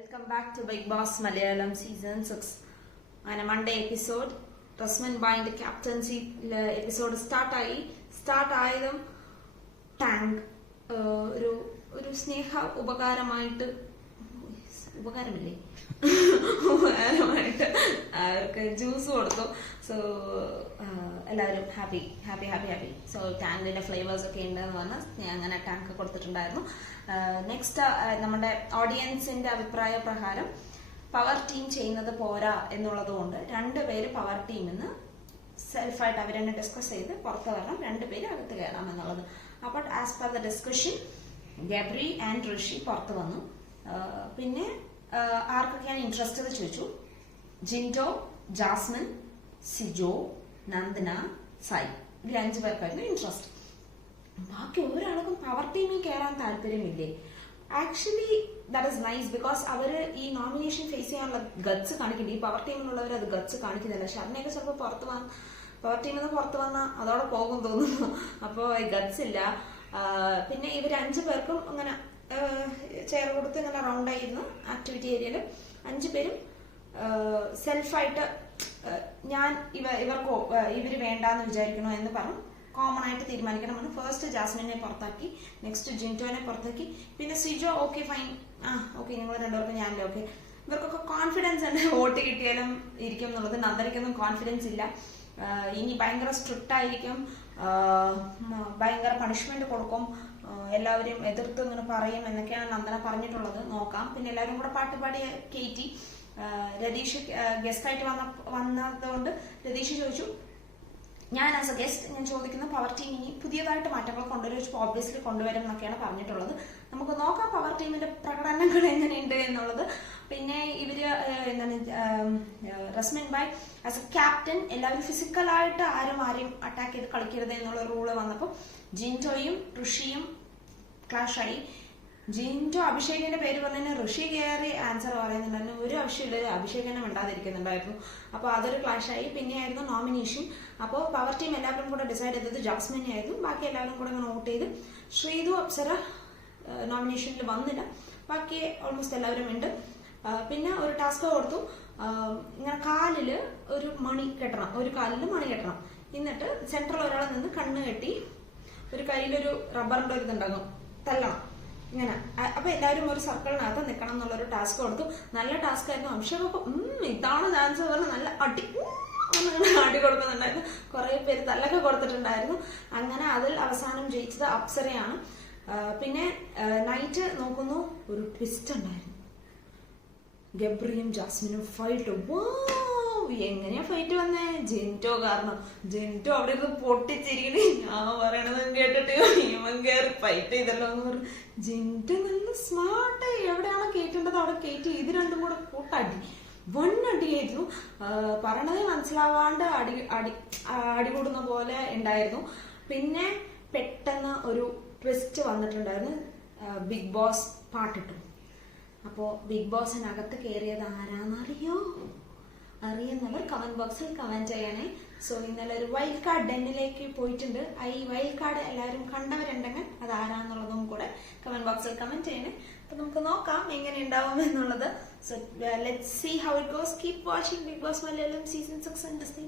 Welcome back to Bigg Boss Malayalam season six അങ്ങനെ Monday episode റസ്മൻ ബായിന്റെ captaincy episode സ്റ്റാർട്ടായി start ആയതും Tang ഒരു ഒരു സ്നേഹ ഉപകാരമായിട്ട് ഉപകാരമില്ലേ? ഉപകാരമായിട്ട് അവർക്ക് ജ്യൂസ് കൊടുത്തു. സോ എല്ലാവരും happy happy happy happy so ടാങ്കിന്റെ ഫ്ലേവേഴ്സ് ഒക്കെ ഉണ്ടെന്ന് പറഞ്ഞ് അങ്ങനെ ടാങ്ക് കൊടുത്തിട്ടുണ്ടായിരുന്നു. നെക്സ്റ്റ് നമ്മുടെ ഓഡിയൻസിന്റെ അഭിപ്രായ പ്രകാരം പവർ ടീം ചെയ്യുന്നത് പോരാ എന്നുള്ളത് കൊണ്ട് രണ്ടുപേര് പവർ ടീമിൽ നിന്ന് സെൽഫായിട്ട് അവർ തന്നെ ഡിസ്കസ് ചെയ്ത് പുറത്ത് വരണം. രണ്ടുപേര് അകത്ത് കയറാം എന്നുള്ളത്. അപ്പോൾ as per the discussion Gabri and Rishi പുറത്ത് വന്നു. പിന്നെ ആർക്കൊക്കെയാണ് ഇൻട്രസ്റ്റ് എന്ന് ചോദിച്ചു? ജിൻഡോ ജാസ്മിൻ സിജോ നന്ദന സായി. ഇതിൽ അഞ്ചു പേർക്കായിരുന്നു ഇൻട്രസ്റ്റ് ബാക്കി ഒരാൾക്കും പവർ ടീമിൽ കയറാൻ താല്പര്യമില്ലേ? Actually that is nice because അവർ ഈ നോമിനേഷൻ ഫേസ് ചെയ്യാനുള്ള ഗട്സ് കാണിക്കുന്നുണ്ട്. ഈ പവർ ടീമിലുള്ളവർ അത് ഗട്സ് കാണിക്കുന്നില്ല. പക്ഷെ അതിനൊക്കെ ചിലപ്പോൾ പുറത്ത് വന്ന പവർ ടീമിൽ നിന്ന് പുറത്ത് വന്നാൽ അതോടെ പോകും തോന്നുന്നു. അപ്പോൾ ഗട്സ് ഇല്ല. പിന്നെ ഇവർ അഞ്ചു പേർക്കും അങ്ങനെ ചെയർ കൊടുത്ത് ഇങ്ങനെ റൗണ്ട് ആയിരുന്നു ആക്ടിവിറ്റി ഏരിയയിൽ അഞ്ചു പേരും സെൽഫായിട്ട് ഞാൻ ഇവ ഇവർക്കോ ഇവർ വേണ്ടാന്ന് വിചാരിക്കണോ എന്ന് പറഞ്ഞു കോമൺ ആയിട്ട് തീരുമാനിക്കണമെന്ന് ഫസ്റ്റ് ജാസ്മിനെ പുറത്താക്കി നെക്സ്റ്റ് ജിന്റോനെ പുറത്താക്കി. പിന്നെ സിജോ ഓക്കെ ഫൈൻ ആ ഓക്കെ നിങ്ങൾ രണ്ടുപേർക്കും ഞാൻ ഓക്കെ ഇവർക്കൊക്കെ കോൺഫിഡൻസ് ഉണ്ട്. വോട്ട് കിട്ടിയാലും ഇരിക്കും എന്നുള്ളത്. നന്ദനയ്ക്കൊന്നും കോൺഫിഡൻസ് ഇല്ല. ഇനി ഭയങ്കര സ്ട്രിക്റ്റ് ആയിരിക്കും. ഭയങ്കര പണിഷ്മെന്റ് കൊടുക്കും. എല്ലാവരും എതിർത്ത് ഇങ്ങനെ പറയും എന്നൊക്കെയാണ് നന്ദന പറഞ്ഞിട്ടുള്ളത്. നോക്കാം. പിന്നെ എല്ലാവരും കൂടെ പാട്ട് പാടി കയറ്റി രതീഷ് ഗസ്റ്റായിട്ട് വന്ന വന്നതുകൊണ്ട് രതീഷ് ചോദിച്ചു ഞാൻ ആസ് എ ഗസ്റ്റ് ഞാൻ ചോദിക്കുന്ന പവർ ടീം ഇനി പുതിയതായിട്ട് മാറ്റങ്ങൾ കൊണ്ടുവരും ഓബ്വിയസ്ലി കൊണ്ടുവരും എന്നൊക്കെയാണ് പറഞ്ഞിട്ടുള്ളത്. നമുക്ക് നോക്കാം പവർ ടീമിന്റെ പ്രകടനങ്ങൾ എങ്ങനെയുണ്ട് എന്നുള്ളത്. പിന്നെ ഇവർ എന്താണ് Resmin Bai as a captain എല്ലാവരും ഫിസിക്കലായിട്ട് ആരും ആരെയും അറ്റാക്ക് ചെയ്ത് കളിക്കരുത് എന്നുള്ള റൂൾ വന്നപ്പോൾ ജിന്റോയും ഋഷിയും ക്ലാഷായി ജിന്റോ അഭിഷേകിന്റെ പേര് പറഞ്ഞതിന് ഋഷി കയറി ആൻസർ പറയുന്നുണ്ടായിരുന്നു. ഒരു ആവശ്യമില്ല അഭിഷേകനെ മിണ്ടാതിരിക്കുന്നുണ്ടായിരുന്നു. അപ്പോൾ അതൊരു ക്ലാഷായി പിന്നെയായിരുന്നു നോമിനേഷൻ അപ്പോൾ പവർ ടീം എല്ലാവരും കൂടെ ഡിസൈഡ് ചെയ്തത് ജാസ്മിൻ ആയിരുന്നു. ബാക്കി എല്ലാവരും കൂടെ നോട്ട് ചെയ്ത് ശ്രീതു അപ്സര നോമിനേഷനിൽ വന്നില്ല. ബാക്കി ഓൾമോസ്റ്റ് എല്ലാവരും ഉണ്ട്. പിന്നെ ഒരു ടാസ്ക് കൊടുത്തു. ഇങ്ങനെ കാലിൽ ഒരു മണി കെട്ടണം. ഒരു കാലിൽ മണി കെട്ടണം. എന്നിട്ട് സെൻട്രൽ ഒരാളെ നിന്ന് കണ്ണ് കെട്ടി ഒരു കയ്യിലൊരു റബ്ബറിന്റെ ഒരു ഇതുണ്ടാകും തല്ലണം. ഇങ്ങനെ. അപ്പൊ എല്ലാവരും ഒരു സർക്കിളിനകത്ത് നിൽക്കണം എന്നുള്ള ഒരു ടാസ്ക് കൊടുത്തു. നല്ല ടാസ്ക് ആയിരുന്നു. അംശം ഉം ഇതാണ് ഡാൻസ് പറഞ്ഞ് നല്ല അടി അടി കൊടുക്കുന്നുണ്ടായിരുന്നു. കുറെ പേര് തല്ലൊക്കെ കൊടുത്തിട്ടുണ്ടായിരുന്നു. അങ്ങനെ അതിൽ അവസാനം ജയിച്ചത് അപ്സരയാണ്. പിന്നെ നൈറ്റ് നോക്കുന്നു. ഒരു ട്വിസ്റ്റ് ഉണ്ടായിരുന്നു. ഗബ്രിയും ജാസ്മിനും ഫൈറ്റ് എങ്ങനെയാ ഫൈറ്റ് വന്നേ? ജെന്റോ കാരണം. ജെന്റോ അവിടെ ഇരുന്ന് പൊട്ടിച്ചിരിക്കണേ. ഞാൻ പറയണത് കേട്ടിട്ട് ഇവൻ കയറി ഫൈറ്റ് ചെയ്തല്ലോ എന്ന് പറഞ്ഞു. ജിന്റോ നല്ല സ്മാർട്ട് എവിടെയാണോ കേറ്റേണ്ടത് അവിടെ കയറ്റി ഇത് രണ്ടും കൂടെ കൂട്ടടി. വൺ അടിയായിരുന്നു. പറയണതേ മനസ്സിലാവാണ്ട് അടി അടി അടി കൂടുന്ന പോലെ ഉണ്ടായിരുന്നു. പിന്നെ പെട്ടെന്ന് ഒരു ട്വിസ്റ്റ് വന്നിട്ടുണ്ടായിരുന്നു. ബിഗ് ബോസ് പാട്ടിട്ടു. അപ്പോ ബിഗ് ബോസിനകത്ത് കയറിയത് ആരാന്നറിയോ? അറിയുന്നവർ കമന്റ് ബോക്സിൽ കമന്റ് ചെയ്യണേ. സോ ഇന്നലെ ഒരു വൈൽഡ് കാർഡ് ഡെന്നിലേക്ക് പോയിട്ടുണ്ട്. ഈ വൈൽഡ് കാർഡ് എല്ലാവരും കണ്ടവരുണ്ടെങ്കിൽ അത് ആരാന്നുള്ളതും കൂടെ കമന്റ് ബോക്സിൽ കമന്റ് ചെയ്യണേ. അപ്പൊ നമുക്ക് നോക്കാം എങ്ങനെ ഉണ്ടാവും എന്നുള്ളത്. So let see how it goes keep watching Bigg Boss Malayalam season six and Disney